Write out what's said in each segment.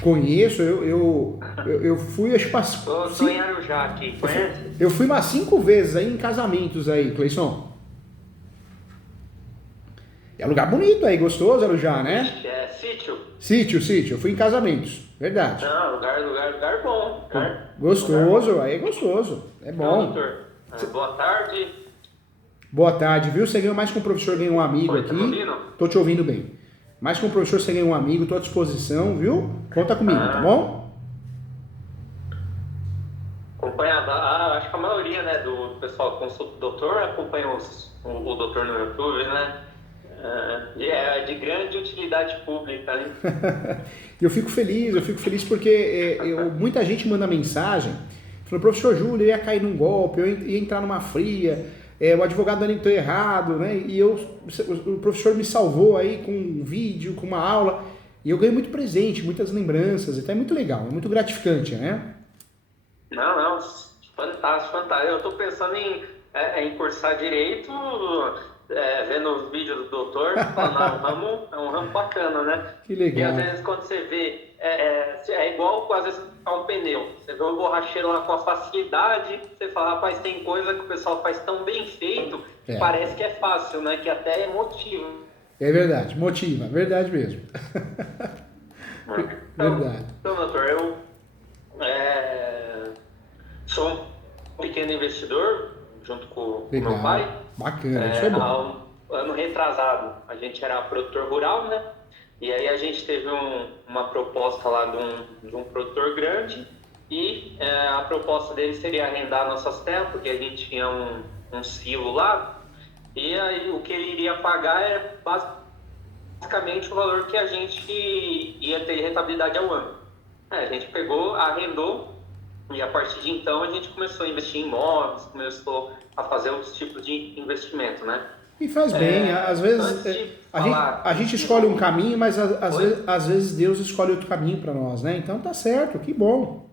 Conheço, eu fui, acho que Tô em Arujá aqui, conhece? eu fui umas 5 vezes aí em casamentos aí, Cleison. É um lugar bonito aí, gostoso Arujá, né? Ixi, é sítio? Sítio, eu fui em casamentos, verdade. Não, lugar bom. Lugar Gostoso, bom. aí é gostoso, é Então, bom. doutor, boa tarde. Boa tarde, viu? Você ganhou mais que um professor, ganhou um amigo Oi, tá me aqui. ouvindo? Tô te ouvindo bem. Mais que um professor, você ganhou um amigo, tô à disposição, viu? Conta comigo, tá Ah, bom? acompanhava, acho que a maioria, né, do pessoal que consulta o doutor acompanha o doutor no YouTube, né? É de grande utilidade pública, né? Eu fico feliz porque muita gente manda mensagem, falando, professor Júlio, eu ia cair num golpe, eu ia entrar numa fria, o advogado entrou errado, né? O professor me salvou aí com um vídeo, com uma aula, e eu ganhei muito presente, muitas lembranças, então é muito legal, é muito gratificante, né? Não, fantástico, fantástico. Eu estou pensando em cursar direito, vendo os vídeos do doutor, falando, é um ramo bacana, né? Que E às legal. vezes quando você vê, igual às vezes um pneu. Você vê o borracheiro lá com a facilidade, você fala, rapaz, tem coisa que o pessoal faz tão bem feito, que É, parece que é fácil, né? Que até é motivo. é verdade, motiva, verdade mesmo. Né? Verdade. Então, doutor, eu é, sou um pequeno investidor, junto com o meu pai. Legal. Bacana, isso é Há bom. um ano retrasado, a gente era produtor rural, né? E aí a gente teve uma proposta lá de um produtor grande e a proposta dele seria arrendar nossas terras, porque a gente tinha um silo lá, e aí o que ele iria pagar é basicamente o valor que a gente ia ter de rentabilidade ao ano. A gente pegou, arrendou, e a partir de então a gente começou a investir em imóveis, começou a fazer outros tipos de investimento, né? E faz bem, às vezes Antes de a falar gente de escolhe um novo, caminho, mas oi? às vezes Deus escolhe outro caminho para nós, né? Então tá certo, que bom.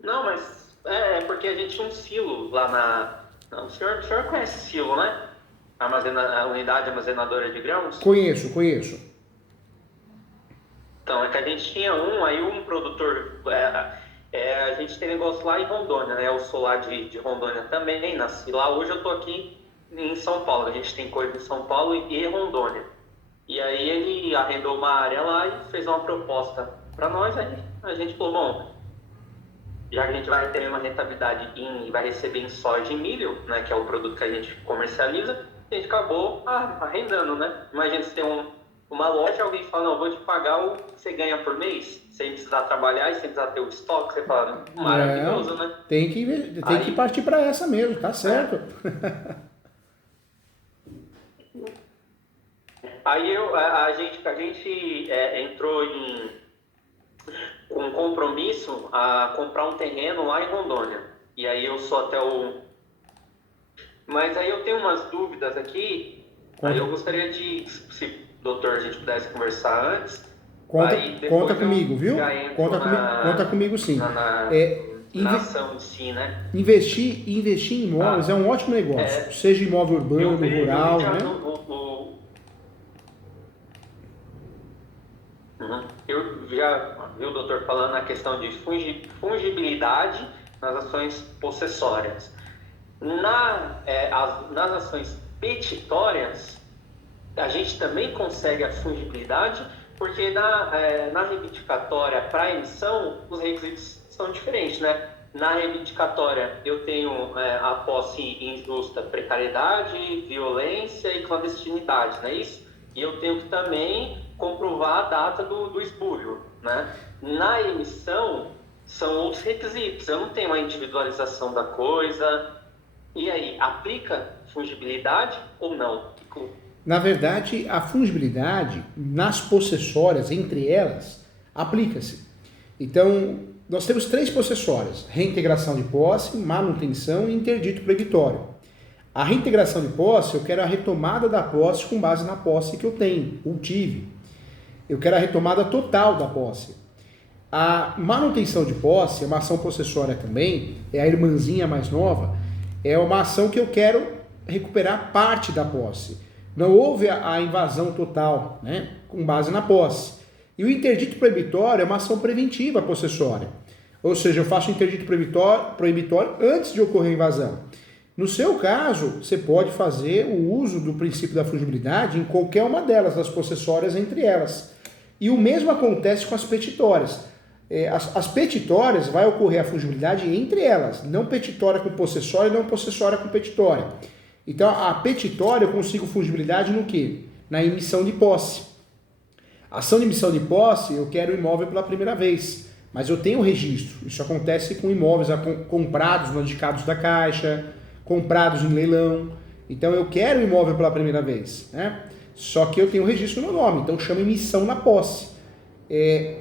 Não, mas é porque a gente tinha um silo lá na. Não, o senhor conhece silo, né? A unidade armazenadora de grãos? Conheço. Então, é que a gente tinha aí um produtor. A gente tem negócio lá em Rondônia, né? Eu sou lá de Rondônia também, nasci lá. Hoje eu tô aqui em São Paulo. A gente tem coisa em São Paulo e Rondônia. E aí ele arrendou uma área lá e fez uma proposta para nós. Aí a gente falou, bom, já que a gente vai ter uma rentabilidade e vai receber em soja e milho, né, que é o produto que a gente comercializa, a gente acabou arrendando, né? Imagina se tem uma loja, alguém fala, não, vou te pagar o que você ganha por mês, sem precisar trabalhar e sem precisar ter o estoque, você fala, maravilhoso, né? Tem que Aí, partir para essa mesmo, tá certo. a gente entrou com um compromisso a comprar um terreno lá em Rondônia. E aí eu sou até o... Mas aí eu tenho umas dúvidas aqui, aí Conta, eu gostaria se doutor, a gente pudesse conversar antes, conta, aí conta depois eu comigo, viu? já entro Conta comigo sim. na, na, É, na inve- ação em si, né? investir em imóveis é Ah, um ótimo negócio, é, seja imóvel urbano, eu vi rural, já né? uhum. Eu já vi o doutor falando a questão de fungibilidade nas ações possessórias. Nas ações petitórias, a gente também consegue a fungibilidade, porque na reivindicatória para emissão, os requisitos são diferentes, né? Na reivindicatória, eu tenho a posse injusta, precariedade, violência e clandestinidade, não é isso? E eu tenho que também comprovar a data do esbulho, né? Na emissão, são outros requisitos. Eu não tenho a individualização da coisa. E aí, aplica fungibilidade ou não? Na verdade, a fungibilidade nas possessórias, entre elas, aplica-se. Então, nós temos 3 possessórias: reintegração de posse, manutenção e interdito proibitório. A reintegração de posse, eu quero a retomada da posse com base na posse que eu tenho, ou tive. Eu quero a retomada total da posse. A manutenção de posse é uma ação possessória também, é a irmãzinha mais nova, é uma ação que eu quero recuperar parte da posse. Não houve a invasão total, né, com base na posse. E o interdito proibitório é uma ação preventiva possessória. Ou seja, eu faço o interdito proibitório antes de ocorrer a invasão. No seu caso, você pode fazer o uso do princípio da fungibilidade em qualquer uma delas, das possessórias entre elas. E o mesmo acontece com as petitórias. As petitórias vai ocorrer a fungibilidade entre elas, não petitória com possessória e não possessória com petitória. Então, a petitória eu consigo fungibilidade no quê? Na emissão de posse. A ação de emissão de posse, eu quero o imóvel pela primeira vez, mas eu tenho registro. Isso acontece com imóveis comprados nos indicados da Caixa, comprados em leilão. Então, eu quero o imóvel pela primeira vez, né? Só que eu tenho registro no nome, então chama emissão na posse.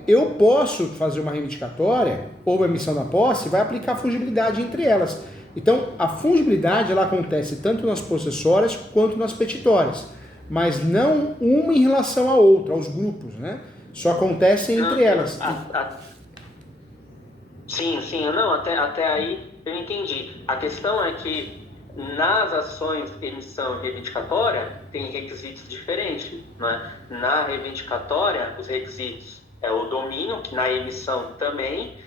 Eu posso fazer uma reivindicatória ou uma emissão da posse, vai aplicar a fungibilidade entre elas. Então, a fungibilidade ela acontece tanto nas possessórias quanto nas petitórias, mas não uma em relação à outra, aos grupos, né? Só acontece entre elas. Sim, não, até aí eu entendi. A questão é que nas ações de emissão reivindicatória tem requisitos diferentes, né? Na reivindicatória, os requisitos é o domínio, que na emissão também,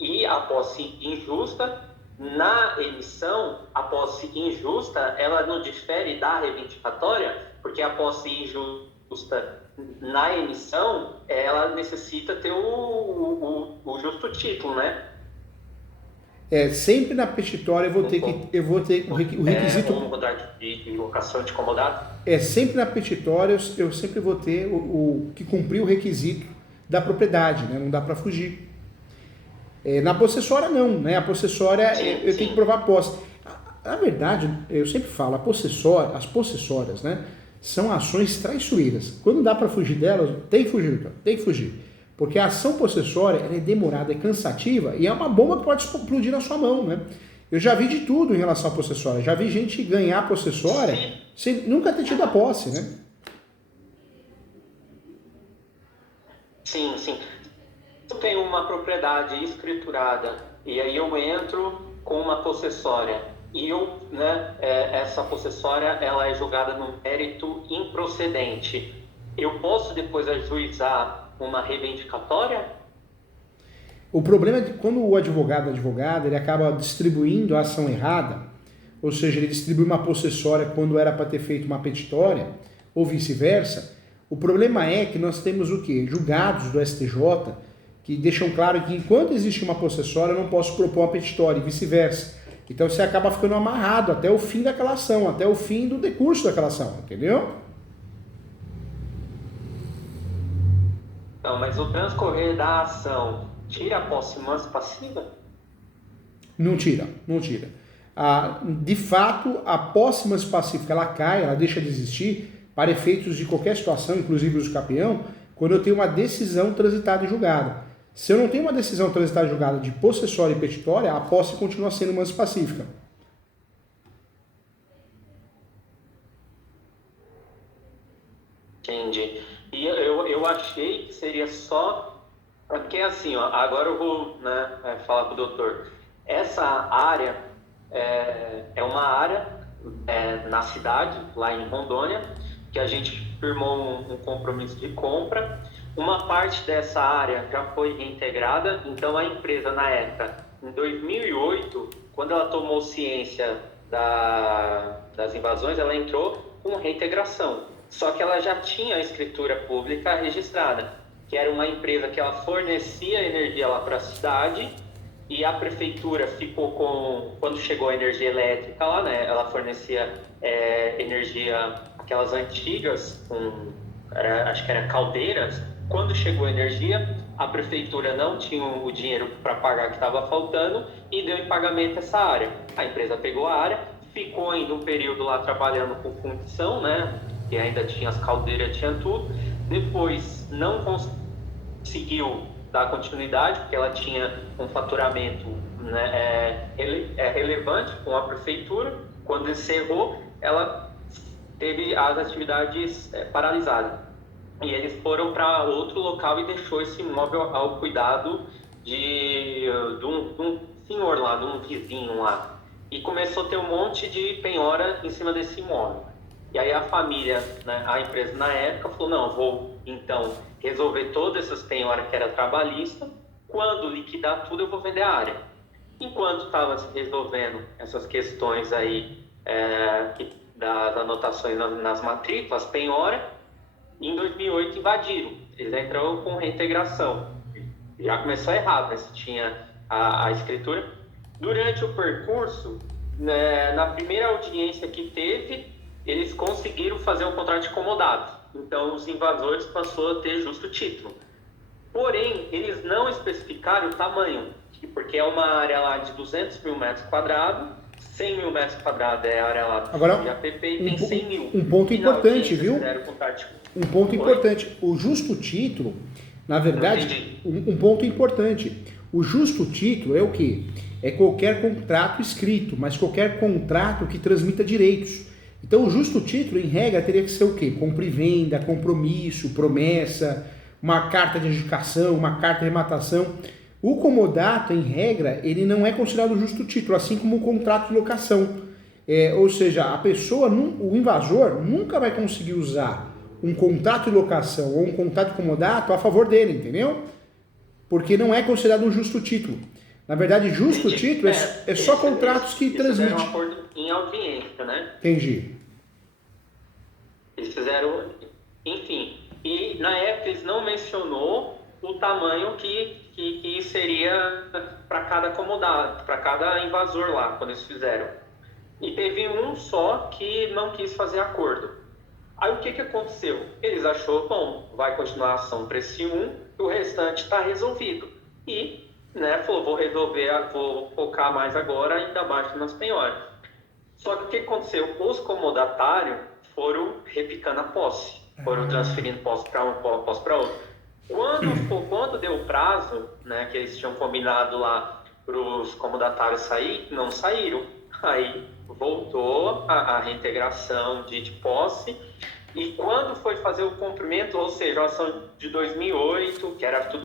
e a posse injusta. Na emissão, a posse injusta, ela não difere da reivindicatória, porque a posse injusta na emissão, ela necessita ter o justo título, né? Sempre na petitória eu vou ter o requisito... Vamos mudar de locação de comodado? Sempre na petitória eu sempre vou ter o que cumprir o requisito da propriedade, né? Não dá para fugir. Na possessória não, né? A possessória eu tenho que provar a posse. Na verdade, eu sempre falo, as possessórias, né, são ações traiçoeiras. Quando dá para fugir delas, tem que fugir. Porque a ação possessória ela é demorada, é cansativa e é uma bomba que pode explodir na sua mão, né? Eu já vi de tudo em relação à possessória. Já vi gente ganhar a possessória sem nunca ter tido a posse, né? Sim. Eu tenho uma propriedade escriturada e aí eu entro com uma possessória e essa possessória ela é julgada no mérito improcedente. Eu posso depois ajuizar uma reivindicatória? O problema é que quando o advogada ele acaba distribuindo a ação errada, ou seja, ele distribui uma possessória quando era para ter feito uma petitória, ou vice-versa, o problema é que nós temos o quê? Julgados do STJ que deixam claro que enquanto existe uma possessória eu não posso propor uma petitória e vice-versa. Então você acaba ficando amarrado até o fim daquela ação, até o fim do decurso daquela ação, entendeu? Não, mas o transcorrer da ação tira a posse mansa passiva? Não tira. De fato, a posse mansa pacífica ela cai, ela deixa de existir para efeitos de qualquer situação, inclusive os capião, quando eu tenho uma decisão transitada e julgada. Se eu não tenho uma decisão transitada e julgada de possessória e petitória, a posse continua sendo mansa pacífica. Entendi. E eu achei que seria só... Porque assim, agora eu vou falar com o doutor. Essa área é uma área na cidade, lá em Rondônia, que a gente firmou um compromisso de compra. Uma parte dessa área já foi reintegrada, então a empresa na época, em 2008, quando ela tomou ciência das invasões, ela entrou com reintegração. Só que ela já tinha a escritura pública registrada, que era uma empresa que ela fornecia energia lá para a cidade e a prefeitura ficou com... Quando chegou a energia elétrica lá, né, ela fornecia energia, aquelas antigas, acho que era caldeiras. Quando chegou a energia, a prefeitura não tinha o dinheiro para pagar que estava faltando e deu em pagamento essa área. A empresa pegou a área, ficou ainda um período lá trabalhando com fundição, né? Que ainda tinha as caldeiras, tinha tudo. Depois não conseguiu dar continuidade, porque ela tinha um faturamento relevante com a prefeitura. Quando encerrou, ela teve as atividades paralisadas. E eles foram para outro local e deixou esse imóvel ao cuidado de um senhor lá, de um vizinho lá. E começou a ter um monte de penhora em cima desse imóvel. E aí a família, né, a empresa na época falou, não, vou então resolver todas essas penhoras que era trabalhista, quando liquidar tudo eu vou vender a área. Enquanto estava se resolvendo essas questões aí das anotações nas matrículas, penhora, em 2008 invadiram, eles entraram com reintegração. Já começou errado, né? Se tinha a escritura. Durante o percurso, né, na primeira audiência que teve, eles conseguiram fazer um contrato de comodato. Então, os invasores passou a ter justo título. Porém, eles não especificaram o tamanho, porque é uma área lá de 200 mil metros quadrados, 100 mil metros quadrados é a área lá Agora, de APP e tem 100 mil. Um ponto importante, viu? Um ponto importante. O justo título, na verdade, um ponto importante. O justo título é o quê? É qualquer contrato escrito, mas qualquer contrato que transmita direitos. Então, o justo título, em regra, teria que ser o quê? Compra e venda, compromisso, promessa, uma carta de adjudicação, uma carta de rematação. O comodato, em regra, ele não é considerado justo título, assim como o contrato de locação. Ou seja, a pessoa, o invasor, nunca vai conseguir usar um contrato de locação ou um contrato de comodato a favor dele, entendeu? Porque não é considerado um justo título. Na verdade, justo título é só contratos que transmitem. Eles fizeram um acordo em audiência, né? Entendi. Eles fizeram, enfim, e na época eles não mencionou o tamanho que seria para cada comodato, para cada invasor lá, quando eles fizeram. E teve um só que não quis fazer acordo. Aí o que aconteceu? Eles achou, bom, vai continuar a ação para esse um, e o restante está resolvido. E, né, falou, vou focar mais agora, ainda mais nas penhoras. Só que o que aconteceu? Os comodatários foram repicando a posse, foram transferindo posse para um, posse para outro. Quando deu o prazo, né, que eles tinham combinado lá para os comodatários sair, não saíram. Aí voltou a reintegração de posse, e quando foi fazer o cumprimento, ou seja, a ação de 2008, que era tudo